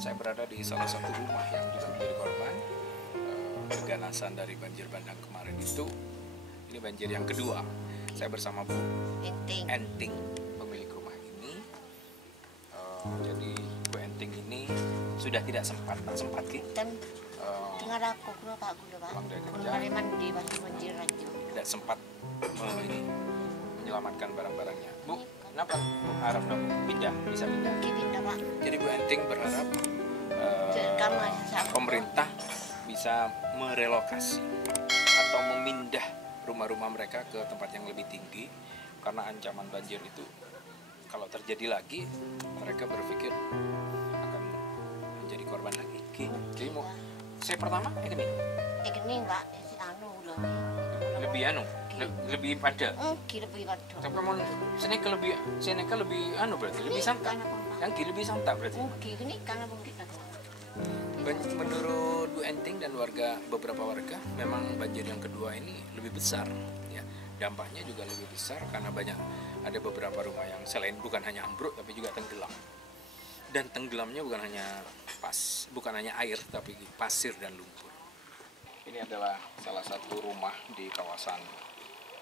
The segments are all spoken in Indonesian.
Saya berada di salah satu rumah yang juga menjadi korban keganasan dari banjir bandang kemarin itu. Ini banjir yang kedua. Saya bersama Bu Enting, pemilik rumah ini. Jadi Bu Enting ini sudah tidak sempat, tak sempat ki. Dengar aku Pak. Mandi banjir aja. Tidak sempat ini menyelamatkan barang-barangnya. Bu, kenapa Bu harap dong pindah, bisa pindah? Pindah Pak. Jadi Bu Enting berharap pemerintah bisa merelokasi atau memindah rumah-rumah mereka ke tempat yang lebih tinggi karena ancaman banjir itu kalau terjadi lagi mereka berpikir akan menjadi korban lagi. Jadi mau saya pertama ini Pak, si anu lebih pada. Lebih pada. Tapi mau seneka lebih anu berarti lebih santai. Yang lebih santai berarti. Ini karena kita. Menurut Bu Enting dan beberapa warga, memang banjir yang kedua ini lebih besar, ya. Dampaknya juga lebih besar karena ada beberapa rumah yang selain bukan hanya ambruk tapi juga tenggelam. Dan tenggelamnya bukan hanya air tapi pasir dan lumpur. Ini adalah salah satu rumah di kawasan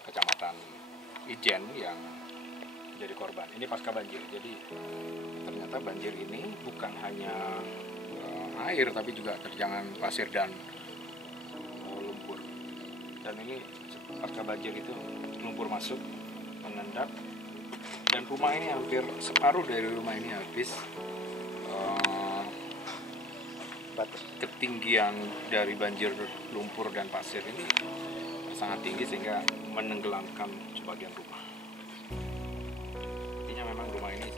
Kecamatan Ijen yang jadi korban. Ini pasca banjir. Jadi ternyata banjir ini bukan hanya air tapi juga terjangan pasir dan lumpur. Dan ini pasca banjir itu lumpur masuk mengendap dan rumah ini hampir separuh dari rumah ini habis. Ketinggian dari banjir lumpur dan pasir ini sangat tinggi sehingga menenggelamkan sebagian rumah. Artinya memang rumah ini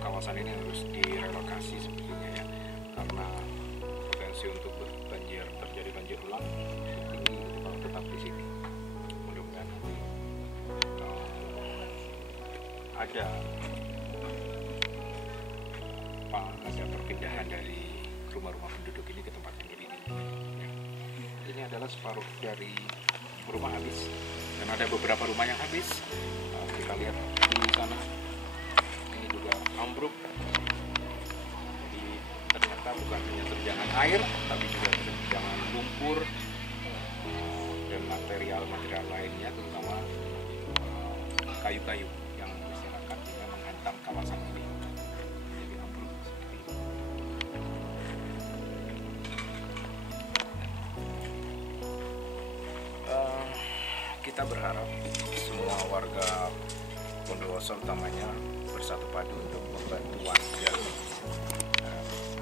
kawasan ini harus direlokasi sepertinya ya, karena potensi untuk terjadi banjir ulang tinggi kalau tetap di sini. Mudah-mudahan nanti ada perpindahan dari rumah-rumah penduduk ini ke tempat yang lebih tinggi. Ya. Ini adalah separuh dari rumah habis dan ada beberapa rumah yang habis. Kita lihat di sana. Ambruk. Jadi ternyata bukan hanya terjangan air tapi juga terjangan lumpur dan material lainnya, terutama kayu-kayu yang berserakan hingga menghantam kawasan ini. Jadi ambruk seperti ini. Kita berharap semua warga Bondowoso utamanya bersatu padu untuk membantu warga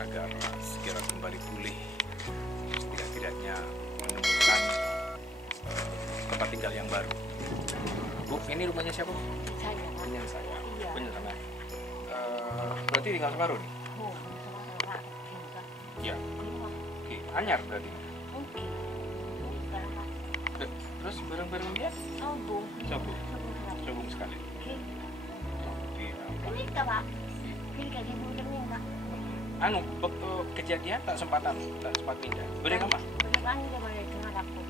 agar segera kembali pulih, setidak-tidaknya menemukan tempat tinggal yang baru. Bu, ini rumahnya siapa? Saya. Punya saya. Iya. Punya sama. Berarti tinggal separuh nih? Iya. Oke, anyar berarti. Terus barang-barang dia? Sabung sekali. Ini Pak. Ini kayak gini Pak. Anu, waktu kejadian tak sempat pindah. Boleh nggak Pak? Boleh dengar aku.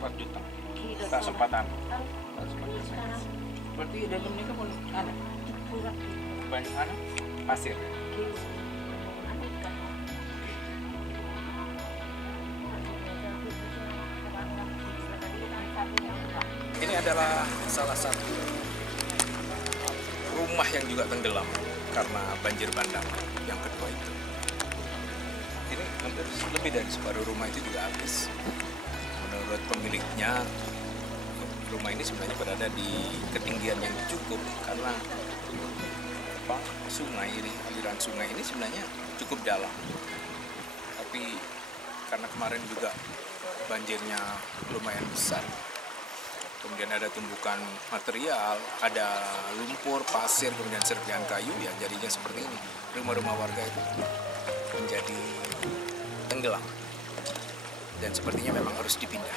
4 juta. Tak sempatan. Berarti dalamnya kan pun anak. Banyak anak pasir. Ini adalah salah satu rumah yang juga tenggelam karena banjir bandang yang kedua itu. Ini hampir lebih dari separuh rumah itu juga habis. Menurut pemiliknya, rumah ini sebenarnya berada di ketinggian yang cukup karena sungai ini, aliran sungai ini sebenarnya cukup dalam. Tapi karena kemarin juga banjirnya lumayan besar, kemudian ada tumbukan material, ada lumpur, pasir, kemudian serpihan kayu, ya jadinya seperti ini. Rumah-rumah warga itu menjadi tenggelam dan sepertinya memang harus dipindah.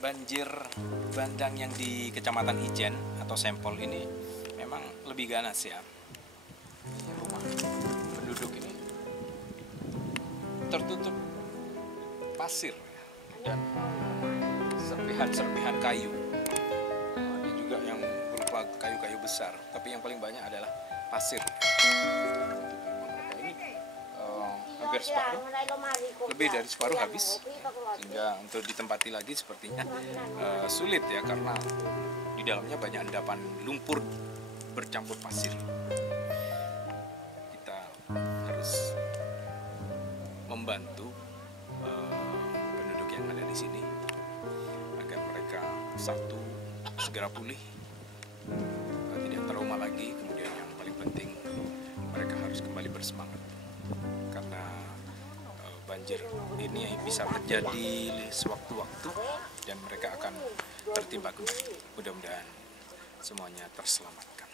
Banjir bandang yang di Kecamatan Ijen atau Sempol ini memang lebih ganas ya. Rumah penduduk ini tertutup pasir dan serpihan-serpihan kayu. Ada juga yang berupa kayu-kayu besar, tapi yang paling banyak adalah pasir. Ini hampir separuh, lebih dari separuh habis, sehingga untuk ditempati lagi sepertinya sulit ya, karena di dalamnya banyak endapan lumpur bercampur pasir. Kita harus membantu penduduk yang ada di sini agar mereka satu segera pulih, tidak trauma lagi, kemudian yang paling penting mereka harus kembali bersemangat karena banjir ini bisa terjadi sewaktu-waktu dan mereka akan tertimpa kembali. Mudah-mudahan semuanya terselamatkan.